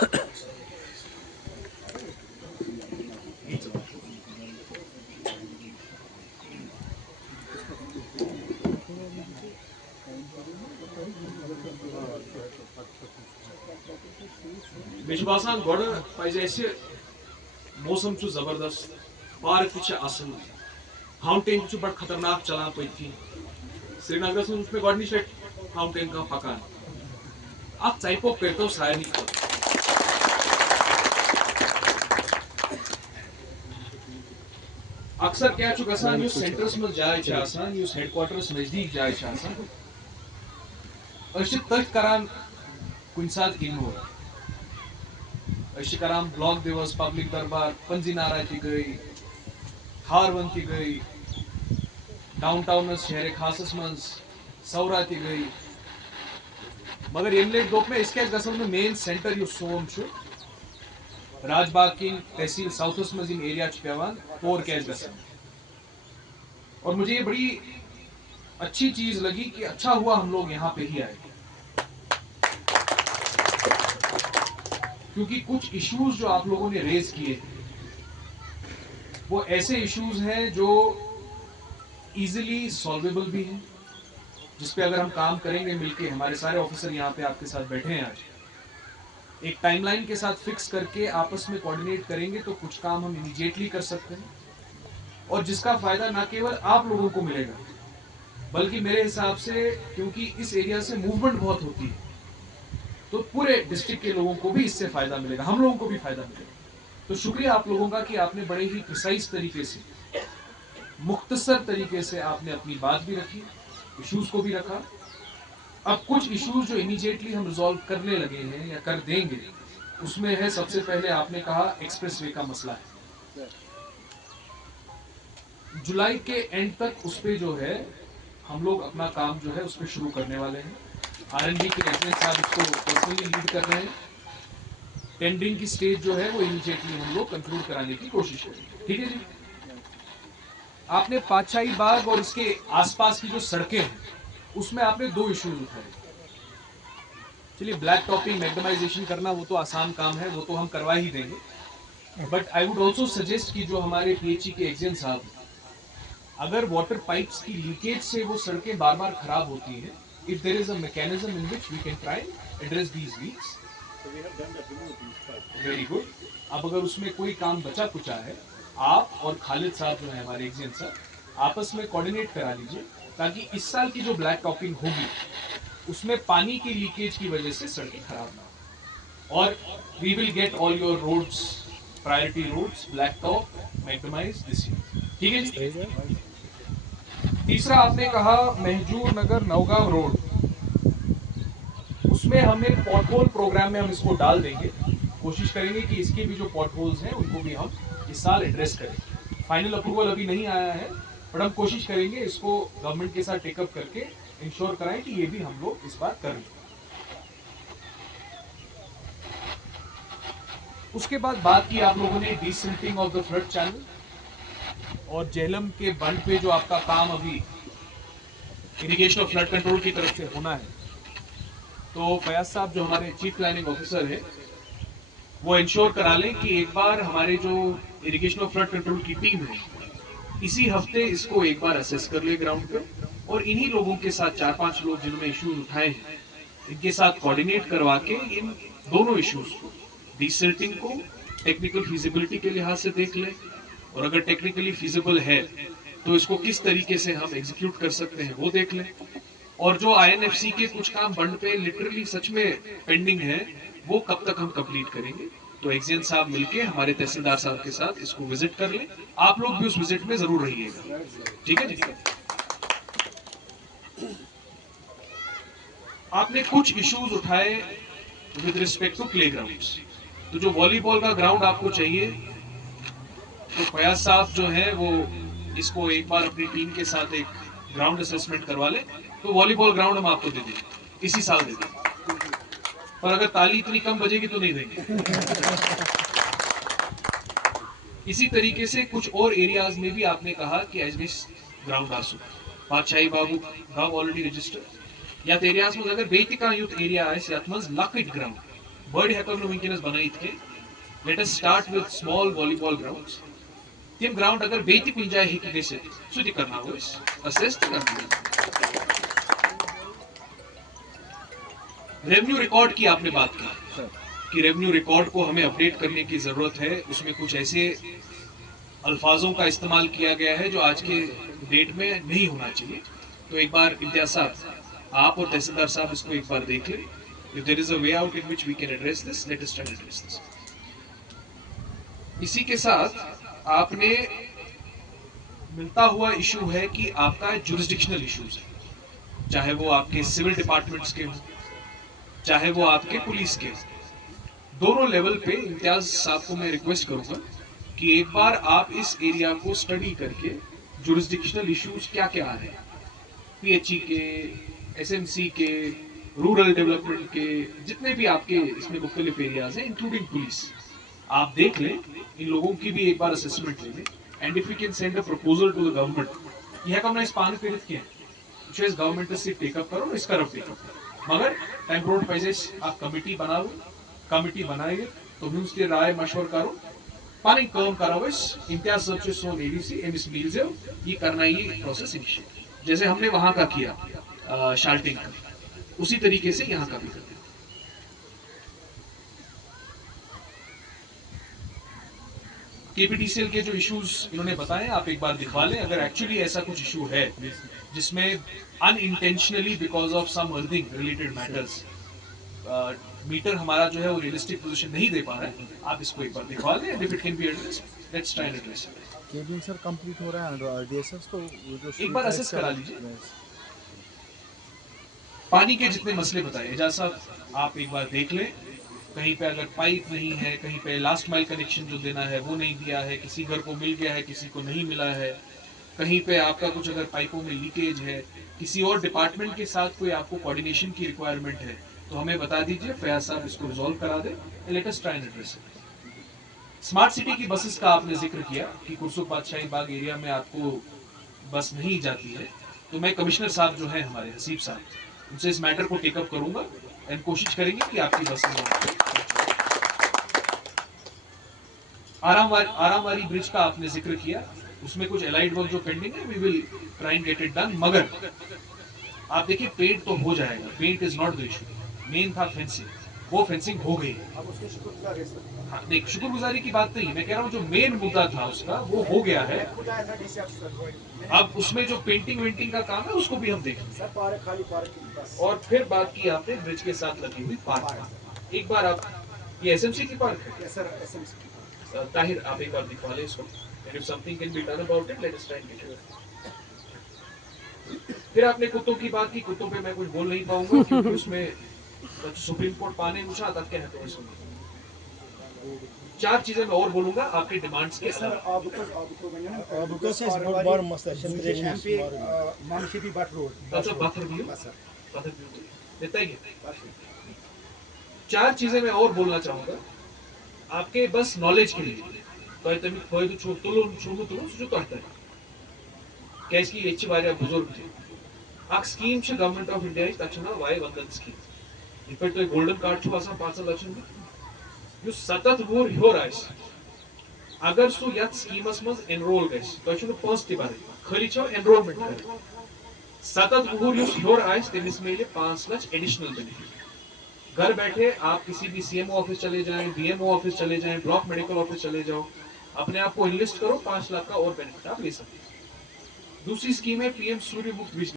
मे बासान गोड़ पे मौसम जबरदस्त, पार्क असल, फाउंटेन बड़ खतरनाक चलान पत्थी श्रीनगर मे गोडनिच फाउंटेन का पकान अत चैपो पेतो सारे अक्सर क्या गसान सेंटरस मज जाय हेडक्वार्टरस नजदीक जाय तथ करान कुन सात इग्नोर करान ब्लॉक दिवस, पब्लिक दरबार, पंजीनारा गई, हारवन गई, डाउन टाउन शहर खासस मज सौरा गई, मगर ये लट दोप मे गो मेन सेंटर सोन राजबाग किन तहसील साउथस मज एरिया पेवान तौर क्या गसान। और मुझे ये बड़ी अच्छी चीज लगी कि अच्छा हुआ हम लोग यहाँ पे ही आए, क्योंकि कुछ इश्यूज जो आप लोगों ने रेज किए वो ऐसे इश्यूज हैं जो इजीली सॉल्वेबल भी हैं, जिसपे अगर हम काम करेंगे मिलके, हमारे सारे ऑफिसर यहाँ पे आपके साथ बैठे हैं आज, एक टाइमलाइन के साथ फिक्स करके आपस में कोऑर्डिनेट करेंगे तो कुछ काम हम इमीडिएटली कर सकते हैं, और जिसका फायदा ना केवल आप लोगों को मिलेगा बल्कि मेरे हिसाब से, क्योंकि इस एरिया से मूवमेंट बहुत होती है, तो पूरे डिस्ट्रिक्ट के लोगों को भी इससे फायदा मिलेगा, हम लोगों को भी फायदा मिलेगा। तो शुक्रिया आप लोगों का कि आपने बड़े ही प्रिसाइज तरीके से, मुख्तसर तरीके से आपने अपनी बात भी रखी, इश्यूज को भी रखा। अब कुछ इश्यूज जो इमीडिएटली हम रिजॉल्व करने लगे हैं या कर देंगे, उसमें है सबसे पहले आपने कहा एक्सप्रेसवे का मसला है, जुलाई के एंड तक उस पर जो है हम लोग अपना काम जो है उस पर शुरू करने वाले हैं। आरएनबी के एजेंट साहब इसको पर्सनली लीड कर रहे हैं। टेंडरिंग की स्टेज जो है वो इमीडिएटली हम लोग कंक्लूड कराने की कोशिश करेंगे, ठीक है जी। आपने पातशाही बाग और इसके आसपास की जो सड़कें हैं उसमें आपने दो इश्यूज उठाए। चलिए, ब्लैक टॉपिंग मैग्नेमाइजेशन करना वो तो आसान काम है, वो तो हम करवा ही देंगे, but I would also suggest कि जो हमारे पीएचई के एग्जेंट साहब, अगर वाटर पाइप्स की लीकेज से वो सड़कें बार बार खराब होती हैं, if there is a mechanism in which we can try address these leaks, very good. अब अगर उसमें कोई काम बचा कुचा है, आप और खालिद साहब जो है हमारे एग्जेंट साहब, आपस में कोऑर्डिनेट करा लीजिए, ताकि इस साल की जो ब्लैक टॉपिंग होगी उसमें पानी की लीकेज की वजह से सड़कें खराब ना हो, और we will get all your roads, priority roads, black top, मैग्नेमाइज दिस ईयर, ठीक है जी। तीसरा आपने कहा महजूर नगर नौगांव रोड, उसमें हमें पॉटहोल प्रोग्राम में हम इसको डाल देंगे, कोशिश करेंगे कि इसके भी जो पॉटहोल्स हैं उनको भी हम इस साल एड्रेस करें। फाइनल अप्रूवल अभी नहीं आया है, बट हम कोशिश करेंगे इसको गवर्नमेंट के साथ टेकअप करके इंश्योर कराएं कि ये भी हम लोग इस बार कर लें। उसके बाद बात की आप लोगों ने desilting of the flood channel, और जेहलम के बंद पे जो आपका काम अभी इरिगेशन और फ्लड कंट्रोल की तरफ से होना है, तो फयाज साहब जो हमारे चीफ प्लानिंग ऑफिसर है वो इंश्योर करा लें कि एक बार हमारे जो इरिगेशन और फ्लड कंट्रोल की टीम है इसी हफ्ते इसको एक बार असेस कर ले ग्राउंड पे, और इन्हीं लोगों के साथ 4-5 लोग जिन्होंने इश्यूज उठाए हैं इनके साथ कोऑर्डिनेट करवा के इन दोनों इश्यूज को, डिसिल्टिंग को टेक्निकल फिजिबिलिटी के लिहाज से देख लें, और अगर टेक्निकली फिजिबल है तो इसको किस तरीके से हम एग्जीक्यूट कर सकते हैं वो देख लें, और जो आईएनएफसी के कुछ काम बंड पे लिटरली सच में पेंडिंग है वो कब तक हम कंप्लीट करेंगे। तो एग्जेंट साहब मिलके हमारे तहसीलदार साहब के साथ इसको विजिट कर लें, आप लोग भी उस विजिट में जरूर रहिएगा, ठीक है जी। आपने कुछ इश्यूज उठाए with respect to playgrounds, तो जो वॉलीबॉल का ग्राउंड आपको चाहिए तो फयाज साहब जो है वो इसको एक बार अपनी टीम के साथ एक ग्राउंड असेसमेंट करवा ले, तो वॉलीबॉल ग्राउंड हम आपको दे देंगे, इसी साल दे देंगे, पर अगर ताली इतनी कम बजेगी तो नहीं देंगे। इसी तरीके से कुछ और एरियाज में भी आपने कहा कि एजबिस ग्राउंड आसू बादशाही बाबू गांव ऑलरेडी रजिस्टर, या एरियाज में अगर बेतिका यूथ एरिया आए यात मज लकट ग्राउंड बर्ड हेकन वुनकस बनाई let us start with small volleyball grounds तम ग्राउंड अगर बे कुछ जाए हेकि गसित सह करनावो असेस रेवेन्यू रिकॉर्ड की आपने बात की कि रेवेन्यू रिकॉर्ड को हमें अपडेट करने की जरूरत है। उसमें कुछ ऐसे अल्फाजों का इस्तेमाल किया गया है जो आज के डेट में नहीं होना चाहिए। तो एक बार इम्तियाज साहब, आप और तहसीलदार साहब इसको एक बार देख लें। If there is a way out in which we can address this, let us try to address this. इसी के साथ आपने मिलता हुआ इशू है कि आपका जुरिस्डिक्शनल इश्यूज है, चाहे वो आपके सिविल डिपार्टमेंट्स के हो, चाहे वो आपके पुलिस के हो। दोनों लेवल पे इम्तियाज साहब को मैं रिक्वेस्ट करूंगा कि एक बार आप इस एरिया को स्टडी करके जुरिस्डिक्शनल इश्यूज क्या क्या आ रहे हैं, पीएचई के, एसएमसी के, रूरल डेवलपमेंट के, जितने भी आपके इसमें मुख्तलिफ एरियाज हैं इंक्लूडिंग पुलिस, आप देख लें, इन लोगों की भी एक बार असेसमेंट ले लें। And if you can send a proposal to the government, यह कम इस पान फिर किया गवर्नमेंट से टेकअप करो, इसका रफ टेकअप मगर टाइम रोड पैजेस आप कमिटी बनाओ, कमिटी बनाएंगे तो भी उसकी राय मशवर करो, पानी काम कराओ। इम्तियाज साहब से सोन एडीसी एमएस मील से ये करना, ये प्रोसेस इनिशिएट जैसे हमने वहां का किया शाल्टिंग का, उसी तरीके से यहां का भी करते हैं। केपीटीसीएल के जो इश्यूज इन्होंने बताए आप एक बार दिखवा लें। अगर एक्चुअली ऐसा कुछ इशू है जिसमें unintentionally because of some earning related matters meter हमारा जो है वो रियलिस्टिक पोजीशन नहीं दे पा रहा है, आप इसको एक बार दिखवा लें। And if it can be addressed, let's try and address it. Cabin sir complete हो रहा है और डीएसएस तो जो एक बार असेस करा लीजिए पानी के जितने मसले बताए। एजाज साहब आप एक बार देख लें, कहीं पे अगर पाइप नहीं है, कहीं पे लास्ट माइल कनेक्शन जो देना है वो नहीं दिया है, किसी घर को मिल गया है किसी को नहीं मिला है, कहीं पे आपका कुछ अगर पाइपों में लीकेज है, किसी और डिपार्टमेंट के साथ कोई आपको कोऑर्डिनेशन की रिक्वायरमेंट है तो हमें बता दीजिए, फयाज साहब इसको रिजॉल्व करा दे। Let us try and address it. Smart city की बसेस का आपने जिक्र किया कि कुरसुक बादशाही बाग एरिया में आपको बस नहीं जाती है, तो मैं कमिश्नर साहब जो है हमारे हसीब साहब, उनसे इस मैटर को टेकअप करूंगा एंड कोशिश करेंगे कि आपकी बस आरामवारी ब्रिज का आपने जिक्र किया, उसमें कुछ एलाइड वर्क जो पेंडिंग है, we will try and get it done. मगर आप देखिए पेंट तो हो जाएगा, paint is not the issue, main था फेंसिंग, वो फेंसिंग हो गई। हाँ, नहीं शुक्रगुजारी की बात नहीं, मैं कह रहा हूँ जो मेन मुद्दा था उसका वो हो गया है। अब उसमें जो पेंटिंग वेंटिंग का काम है उसको भी हम देखेंगे। और फिर बात की आपने ब्रिज के साथ लगी हुई पार्क, एक बार आप, ये एसएमसी की पार्क है ताहिर, आप एक बार दिखवा ले इसको। If something can be done about it, let us try and get it. फिर आपने कुत्तों की बात की, कुत्तों पे मैं कुछ बोल नहीं पाऊंगा क्योंकि उसमें सुप्रीम कोर्ट पाने पूछा तब क्या है तो इसमें चार चीजें मैं और बोलूंगा आपके डिमांड्स के साथ। चार चीजें मैं और बोलना चाहूंगा आपके बस नॉलेज के लिए। ये बुजुर्ग थे अख स्कीम गवर्नमेंट ऑफ इंडिया तथा वाय वंदन स्कीम इत पे गोल्डन कार्ड 5 लक्ष सतत वुर हर अगर सह ये स्कीमस मज एनरोल गु पोस बर खाली एनरोलमेंट कर सतत वुर हर तमिस मिले 5 लाख एडिशनल बेनिफिट। घर बैठे आप किसी भी सीएमओ ऑफिस चले जाएं, डीएमओ ऑफिस चले जाएं, ब्लॉक मेडिकल ऑफिस चले जाओ, अपने आप को इनलिस्ट करो, 5 लाख का और बेनिफिट आप ले सकते हैं। दूसरी स्कीम है पीएम सूर्य मुफ्त बिजली।